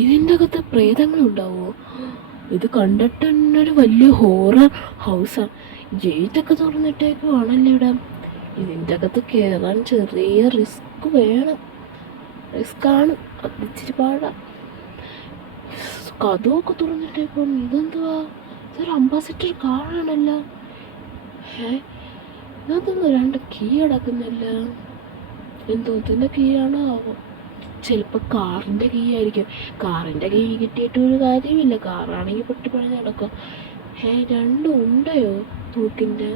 ഇതിൻ്റെ അകത്ത് പ്രേതങ്ങളുണ്ടാവോ? ഇത് കണ്ടിട്ട് തന്നെ ഒരു വലിയ ഹോറർ ഹൗസാണ്. ഗേറ്റൊക്കെ തുറന്നിട്ടേക്കുവാണല്ലോ ഇവിടെ. ഇതിൻ്റെ അകത്ത് കയറാൻ ചെറിയ റിസ്ക് വേണം. റിസ്ക്കാണ്, അത് ഇച്ചിരി പാടാ. കഥമൊക്കെ തുറന്നിട്ടേക്കും. ഇതെന്തുവാ? ഇതൊരു അംബാസിഡർ കാറാണല്ലോ. ഇതിനകത്തൊന്നും 2 കീ അടക്കുന്നില്ല. എന്തോ ഇതിൻ്റെ കീ ആണോ ആവോ? ചിലപ്പോൾ കാറിൻ്റെ കീ ആയിരിക്കും. കാറിൻ്റെ കീ കിട്ടിയിട്ട് ഒരു കാര്യമില്ല. കാറാണെങ്കിൽ പൊട്ടിപ്പഴഞ്ഞ് നടക്കും. 2 ഉണ്ടയോ തൂക്കിൻ്റെ?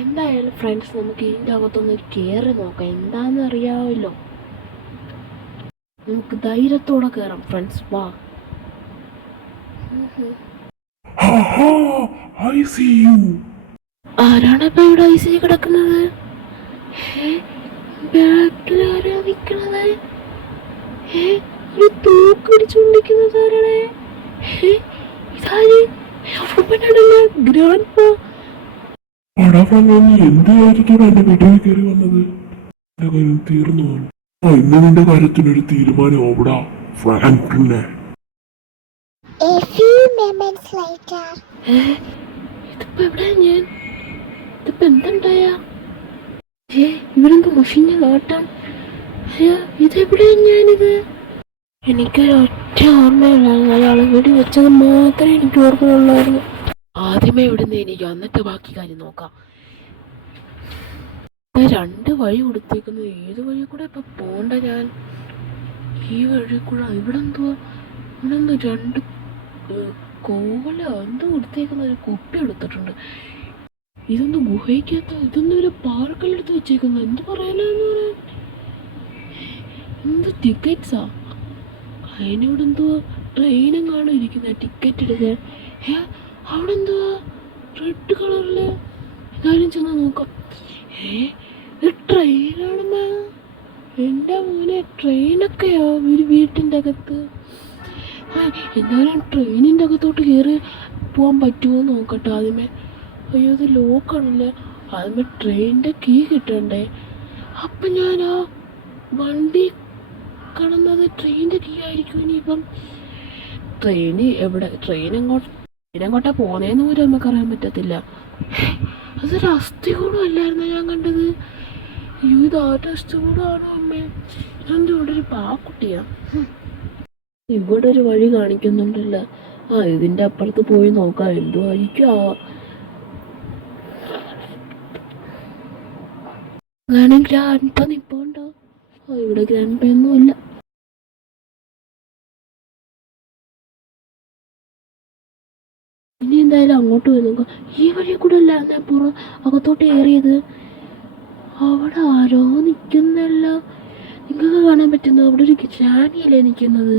എന്തായാലും ഫ്രണ്ട്സ്, നമുക്ക് ഇതിൻ്റെ അകത്തൊന്ന് കയറി നോക്കാം. എന്താണെന്ന് അറിയാമല്ലോ. നമുക്ക് ധൈര്യത്തോടെ കയറാം ഫ്രണ്ട്സ്. വാ. ആരാണ് ഇപ്പൊ ഇവിടെ ഐ സി കിടക്കുന്നത്? ബാക്കിലാരാ നിക്കണത്? ഒരു തൂക്ക് പിടിച്ചുകൊണ്ടിരിക്കുന്നത് ആരാണ്? ഇതാര്? ഗ്രാൻഡ് പാ. എന്തായിരിക്കും എന്റെ വീട്ടിൽ കയറി വന്നത്? എന്റെ കാര്യം തീർന്നു. ഇന്ന് നിന്റെ കാര്യത്തിനൊരു തീരുമാനം ഓടാ ഫ്രാങ്കിനെ. ഇതിപ്പോ എവിടെയാ ഞാൻ? ഇതിപ്പോ എന്തുണ്ടായ? ഇവിടെന്ത് മുഷിഞ്ഞ നോട്ടം. ഇതെവിടെയാ ഞാനിത്? എനിക്കൊരൊറ്റ ഓർമ്മയുള്ളായിരുന്നു. അയാള് വെടി വെച്ചത് മാത്രമേ എനിക്ക് ഓർമ്മയുള്ളായിരുന്നു. ആദ്യമേ ഇവിടുന്ന് എനിക്ക്, എന്നിട്ട് ബാക്കി കാര്യം നോക്കാം. 2 വഴി കൊടുത്തേക്കുന്നത്. ഏത് വഴി കൂടെ ഇപ്പൊ പോണ്ട ഞാൻ? ഈ വഴി കൂടെ. ഇവിടെ എന്തുവാ? 2 കോല എന്തോ കൊടുത്തേക്കുന്ന ഒരു കുപ്പി എടുത്തിട്ടുണ്ട്. ഇതൊന്ന് ഗുഹയ്ക്കകത്ത്. ഇതൊന്നും ഒരു പാർക്കിലെടുത്ത് വെച്ചേക്കുന്നു. എന്ത് പറയാനാന്ന് പറയാൻ? എന്ത് ടിക്കറ്റ്സാ? അതിനിവിടെ എന്തുവാ ട്രെയിനും കാണാൻ ഇരിക്കുന്ന ടിക്കറ്റ് എടുക്കാൻ. അവിടെ എന്തുവാ റെഡ് കളറില്? എന്തായാലും ചെന്ന് നോക്കാം. ഇത് ട്രെയിനാണെന്നാ? എൻ്റെ മോനെ, ട്രെയിനൊക്കെയാ ഒരു വീട്ടിൻ്റെ അകത്ത്. എന്നാലും ട്രെയിനിൻ്റെ അകത്തോട്ട് കയറി പോകാൻ പറ്റുമോ നോക്കട്ടെ ആദ്യമേ. അയ്യോ, അത് ലോക്കാണല്ലേ. ആദ്യമേ ട്രെയിനിൻ്റെ കീ കിട്ടണ്ടേ. അപ്പം ഞാൻ ആ വണ്ടി കാണുന്നത് ട്രെയിനിൻ്റെ കീ ആയിരിക്കും. ഇനിയിപ്പം ട്രെയിന് എവിടെ? ട്രെയിനെങ്ങോട്ടാ പോന്നേന്ന് പോലും നമുക്കറിയാൻ പറ്റത്തില്ല. അതൊരു അസ്ഥികൂടം അല്ലായിരുന്നു ഞാൻ കണ്ടത്. അയ്യോ, ഇത് ആരുടെ അസ്ഥികൂടമാണോ അമ്മേ? ഇതെന്താ ഇവിടെ ഒരു പാക്കുട്ടിയാ? ഇവിടെ ഒരു വഴി കാണിക്കുന്നുണ്ടല്ല. ഇതിൻ്റെ അപ്പുറത്ത് പോയി നോക്കാം. എന്തോ ആയിരിക്കും. ഗ്രാൻഡ് പാ നിപ്പുണ്ടോ? ഇവിടെ ഗ്രാൻഡ് പാ ഒന്നും ഇല്ല. ഇനി എന്തായാലും അങ്ങോട്ട് പോയി നോക്കാം. ഈ വഴി കൂടെ അല്ല ഞാൻ അകത്തോട്ട് കയറിയത്. അവിടെ ആരോ നിൽക്കുന്നല്ല. നിങ്ങൾക്ക് കാണാൻ പറ്റുന്നു. അവിടെ ഒരു ഗ്രാനിയല്ലേ നിൽക്കുന്നത്.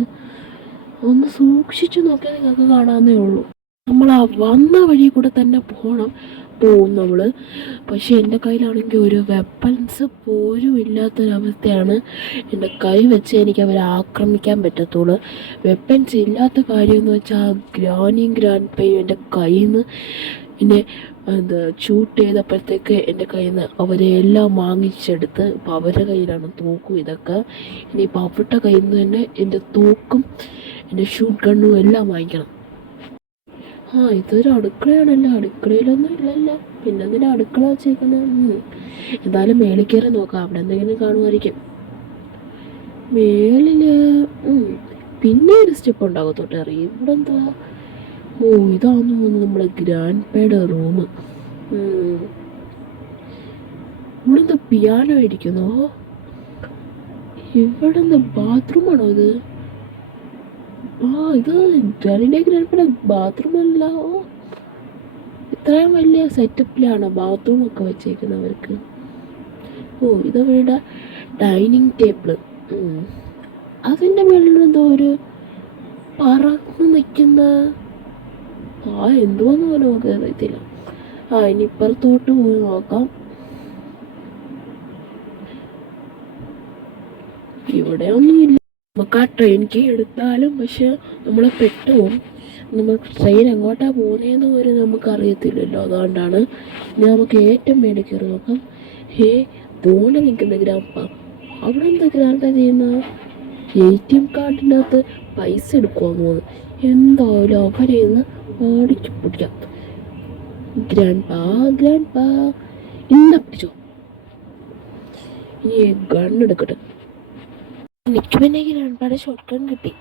ഒന്ന് സൂക്ഷിച്ചു നോക്കിയാൽ നിങ്ങൾക്ക് കാണാവുന്നേ ഉള്ളൂ. നമ്മൾ ആ വന്ന വഴി കൂടെ തന്നെ പോകും നമ്മൾ. പക്ഷെ എൻ്റെ കയ്യിലാണെങ്കിൽ ഒരു വെപ്പൺസ് പോലും ഇല്ലാത്തൊരവസ്ഥയാണ്. എൻ്റെ കൈ വെച്ച് എനിക്ക് അവരെ ആക്രമിക്കാൻ പറ്റത്തുള്ളൂ. വെപ്പൺസ് ഇല്ലാത്ത കാര്യമെന്ന് വെച്ചാൽ ഗ്രാൻഡ് പായും എൻ്റെ കയ്യിൽ നിന്ന് എന്നെ ഷൂട്ട് ചെയ്തപ്പോഴത്തേക്ക് എൻ്റെ കയ്യിൽ നിന്ന് അവരെ എല്ലാം വാങ്ങിച്ചെടുത്ത്. ഇപ്പോൾ അവരുടെ കയ്യിലാണ് തോക്കും ഇതൊക്കെ. ഇനിയിപ്പോൾ അവരുടെ കയ്യിൽ നിന്ന് തന്നെ എൻ്റെ തോക്കും എൻ്റെ ഷൂട്ട് ഗണ്ണും എല്ലാം വാങ്ങിക്കണം. ഇതൊരു അടുക്കളയാണല്ലോ. അടുക്കളയിലൊന്നും ഇല്ലല്ലോ. പിന്നെ എന്തിനാ അടുക്കള വെച്ചേക്കുന്നത്? എന്തായാലും മേളിൽ കയറി നോക്കാം. അവിടെ എന്തെങ്കിലും കാണുമായിരിക്കും. മേളില് പിന്നെ ഒരു സ്റ്റെപ്പ് ഉണ്ടാകത്തോട്ട് അറിയും. ഇവിടെ എന്താ? ഇതാണെന്ന് തോന്നുന്നു നമ്മളെ ഗ്രാൻഡ് പേയുടെ റൂം. ഇവിടെ എന്താ പിയാനോ ഇരിക്കുന്നോ? ഇവിടെ എന്താ ബാത്റൂമാണോ ഇത്? ഇത് ഗ്രാൻഡ് പേയുടെ ബാത്റൂം അല്ല. ഇത്രയും വലിയ സെറ്റപ്പിലാണ് ബാത്റൂമൊക്കെ വെച്ചേക്കുന്നവർക്ക്. ഇതവരുടെ ഡൈനിങ് ടേബിള്. അതിൻ്റെ മേളിൽ എന്തോ ഒരു പറന്ന് നിൽക്കുന്ന എന്തുവാന്ന് പോലും നമുക്ക് അറിയത്തില്ല. ഇനി ഇപ്പുറത്തോട്ട് പോയി നോക്കാം. ഇവിടെ ഒന്നുമില്ല. നമുക്ക് ആ ട്രെയിൻ കീ എടുത്താലും പക്ഷെ നമ്മളെ പെട്ടുപോകും. നമുക്ക് ട്രെയിൻ എങ്ങോട്ടാണ് പോകുന്നതെന്ന് പോലും നമുക്ക് അറിയത്തില്ലല്ലോ. അതുകൊണ്ടാണ് ഇനി നമുക്ക് ഏറ്റവും മേളിൽ കയറി നോക്കാം. ദൂരെ നിൽക്കുന്ന ഗ്രാൻഡ് പാ. അവിടെ എന്താ ഗ്രാൻഡ് പാ ചെയ്യുന്നത്? ATM കാർഡിനകത്ത് പൈസ എടുക്കുവാന്ന് തോന്നുന്നു. എന്തായാലും അവരെ ഒന്ന് ഓടിച്ചു പിടിക്കാം. ഗ്രാൻഡ് പാ ഇന്ന പിടിച്ചോ. ഇനി ഗണ്ണെടുക്കട്ടെ. എനിക്ക് പിന്നെ ഗ്രാൻഡ് പാടെ ഷോർട്ട് ഗൺ കിട്ടി.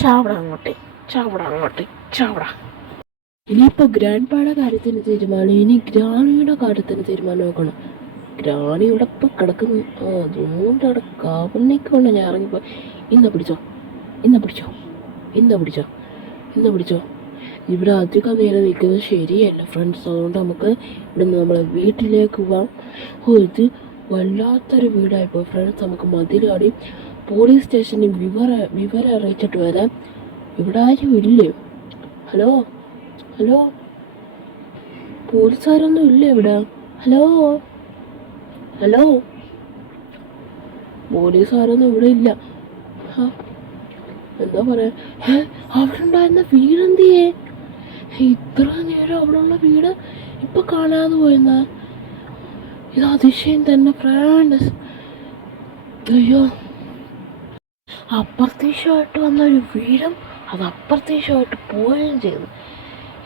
ചാവട അങ്ങോട്ടെ, ചാവട അങ്ങോട്ടെ, ചാവട. ഇനിയിപ്പോൾ ഗ്രാൻഡ് പാടെ കാര്യത്തിന് തീരുമാനം. ഇനി ഗ്രാണിയുടെ കാര്യത്തിന് തീരുമാനം നോക്കണം. ഗ്രാണി ഇവിടെ ഇപ്പം കിടക്കുന്നു. അതുകൊണ്ട് അവിടെ കാവലിനേക്കൊണ്ട് ഞാൻ ഇറങ്ങിപ്പോ. ഇന്ന പിടിച്ചോ, ഇന്ന പിടിച്ചോ, ഇന്ന പിടിച്ചോ, ഇന്ന പിടിച്ചോ. ഇവിടെ അധികം നേരം നിൽക്കുന്നത് ശരിയല്ല ഫ്രണ്ട്സ്. അതുകൊണ്ട് നമുക്ക് ഇവിടുന്ന് നമ്മളെ വീട്ടിലേക്ക് പോവാം. ഇത് വല്ലാത്തൊരു വീടായിപ്പോൾ ഫ്രണ്ട്സ്. നമുക്ക് മതിലാടി പോലീസ് സ്റ്റേഷനിൽ വിവരം അറിയിച്ചിട്ട് വരാം. ഇവിടെ ആരും ഇല്ലേ? ഹലോ ഹലോ, പോലീസുകാരൊന്നും ഇല്ലേ ഇവിടെ? ഹലോ ഹലോ, പോലീസുകാരൊന്നും ഇവിടെ ഇല്ല. എന്താ പറയാ, അവിടെ ഉണ്ടായിരുന്ന വീടെന്തിയേ? ഇത്ര നേരം അവിടെ ഉള്ള വീട് ഇപ്പൊ കാണാതെ പോയെന്നാ. ഇത് അതിശയം തന്നെ ഫ്രണ്ട്സ്. അയ്യോ, അപ്രത്യക്ഷമായിട്ട് വന്നൊരു വീടും അത് അപ്രത്യക്ഷമായിട്ട് പോവുകയും ചെയ്തു.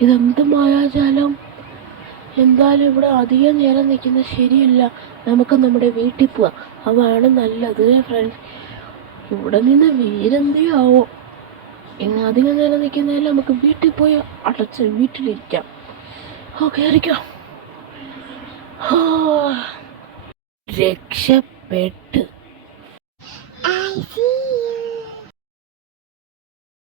ഇതെന്ത് മായാജാലം. എന്തായാലും ഇവിടെ അധികം നേരം നിൽക്കുന്നത് ശരിയല്ല. നമുക്ക് നമ്മുടെ വീട്ടിൽ പോവാം, അതാണ് നല്ലത് ഫ്രണ്ട്സ്. ഇവിടെ നിന്ന് വീരെന്തിയാവോ. ഇങ്ങനെ അധികം നേരം നിൽക്കുന്നതിൽ നമുക്ക് വീട്ടിൽ പോയി അടച്ച് വീട്ടിലിരിക്കാം. കയറിക്കോ. രക്ഷപ്പെട്ട്.